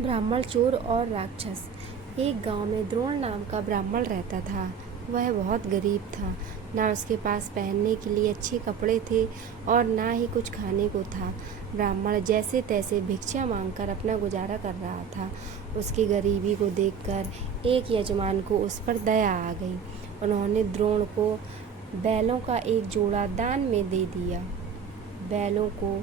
ब्राह्मण, चोर और राक्षस। एक गांव में द्रोण नाम का ब्राह्मण रहता था। वह बहुत गरीब था। ना उसके पास पहनने के लिए अच्छे कपड़े थे और ना ही कुछ खाने को था। ब्राह्मण जैसे तैसे भिक्षा मांगकर अपना गुजारा कर रहा था। उसकी गरीबी को देखकर एक यजमान को उस पर दया आ गई। उन्होंने द्रोण को बैलों का एक जोड़ा दान में दे दिया। बैलों को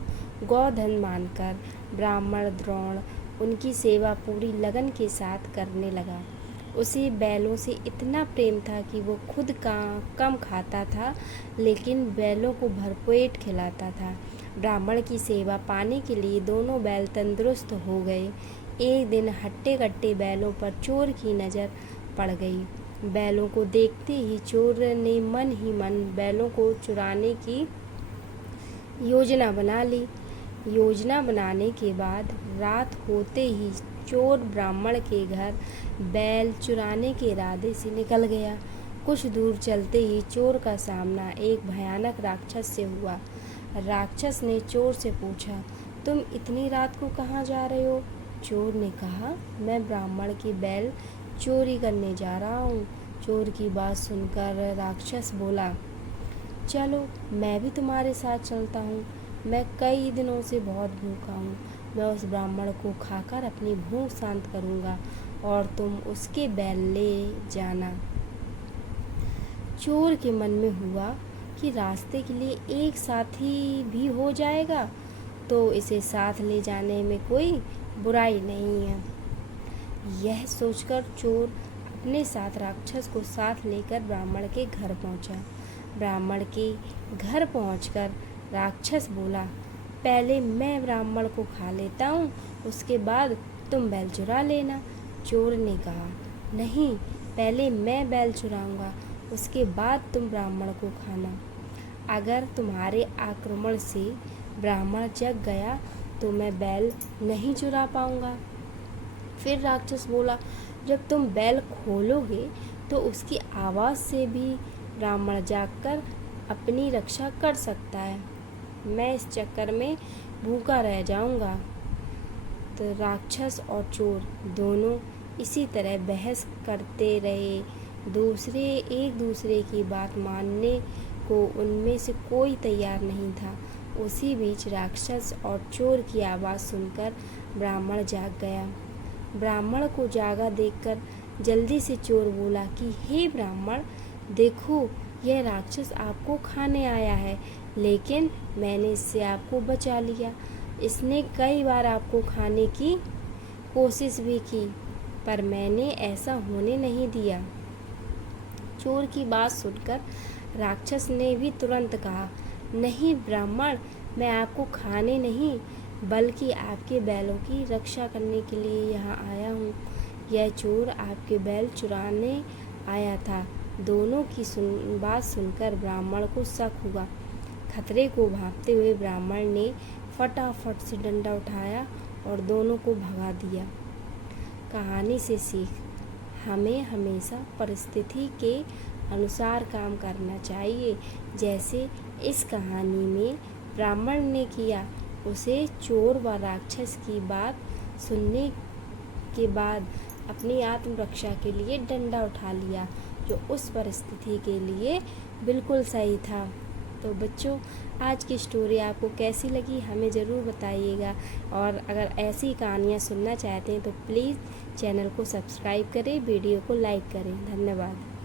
गोधन मानकर ब्राह्मण द्रोण उनकी सेवा पूरी लगन के साथ करने लगा। उसे बैलों से इतना प्रेम था कि वो खुद कम खाता था, लेकिन बैलों को भरपेट खिलाता था। ब्राह्मण की सेवा पाने के लिए दोनों बैल तंदुरुस्त हो गए। एक दिन हट्टे कट्टे बैलों पर चोर की नज़र पड़ गई। बैलों को देखते ही चोर ने मन ही मन बैलों को चुराने की योजना बना ली। योजना बनाने के बाद रात होते ही चोर ब्राह्मण के घर बैल चुराने के इरादे से निकल गया। कुछ दूर चलते ही चोर का सामना एक भयानक राक्षस से हुआ। राक्षस ने चोर से पूछा, तुम इतनी रात को कहाँ जा रहे हो? चोर ने कहा, मैं ब्राह्मण की बैल चोरी करने जा रहा हूँ। चोर की बात सुनकर राक्षस बोला, चलो मैं भी तुम्हारे साथ चलता हूँ। मैं कई दिनों से बहुत भूखा हूँ। मैं उस ब्राह्मण को खाकर अपनी भूख शांत करूँगा और तुम उसके बैल ले जाना। चोर के मन में हुआ कि रास्ते के लिए एक साथी भी हो जाएगा तो इसे साथ ले जाने में कोई बुराई नहीं है। यह सोचकर चोर अपने साथ राक्षस को साथ लेकर ब्राह्मण के घर पहुंचा। ब्राह्मण के घर पहुंचकर राक्षस बोला, पहले मैं ब्राह्मण को खा लेता हूँ, उसके बाद तुम बैल चुरा लेना। चोर ने कहा, नहीं, पहले मैं बैल चुराऊंगा, उसके बाद तुम ब्राह्मण को खाना। अगर तुम्हारे आक्रमण से ब्राह्मण जग गया तो मैं बैल नहीं चुरा पाऊंगा। फिर राक्षस बोला, जब तुम बैल खोलोगे तो उसकी आवाज़ से भी ब्राह्मण जागकर अपनी रक्षा कर सकता है। मैं इस चक्कर में भूखा रह जाऊंगा। तो राक्षस और चोर दोनों इसी तरह बहस करते रहे। एक दूसरे की बात मानने को उनमें से कोई तैयार नहीं था। उसी बीच राक्षस और चोर की आवाज़ सुनकर ब्राह्मण जाग गया। ब्राह्मण को जागा देखकर जल्दी से चोर बोला कि हे ब्राह्मण, देखो यह राक्षस आपको खाने आया है, लेकिन मैंने इससे आपको बचा लिया। इसने कई बार आपको खाने की कोशिश भी की, पर मैंने ऐसा होने नहीं दिया। चोर की बात सुनकर राक्षस ने भी तुरंत कहा, नहीं ब्राह्मण, मैं आपको खाने नहीं बल्कि आपके बैलों की रक्षा करने के लिए यहाँ आया हूँ। यह चोर आपके बैल चुराने आया था। दोनों की बात सुनकर ब्राह्मण को शक हुआ। खतरे को भांपते हुए ब्राह्मण ने फटाफट से डंडा उठाया और दोनों को भगा दिया। कहानी से सीख, हमें हमेशा परिस्थिति के अनुसार काम करना चाहिए। जैसे इस कहानी में ब्राह्मण ने किया। उसे चोर व राक्षस की बात सुनने के बाद अपनी आत्मरक्षा के लिए डंडा उठा लिया, जो उस परिस्थिति के लिए बिल्कुल सही था। तो बच्चों, आज की स्टोरी आपको कैसी लगी हमें ज़रूर बताइएगा, और अगर ऐसी कहानियाँ सुनना चाहते हैं तो प्लीज़ चैनल को सब्सक्राइब करें, वीडियो को लाइक करें। धन्यवाद।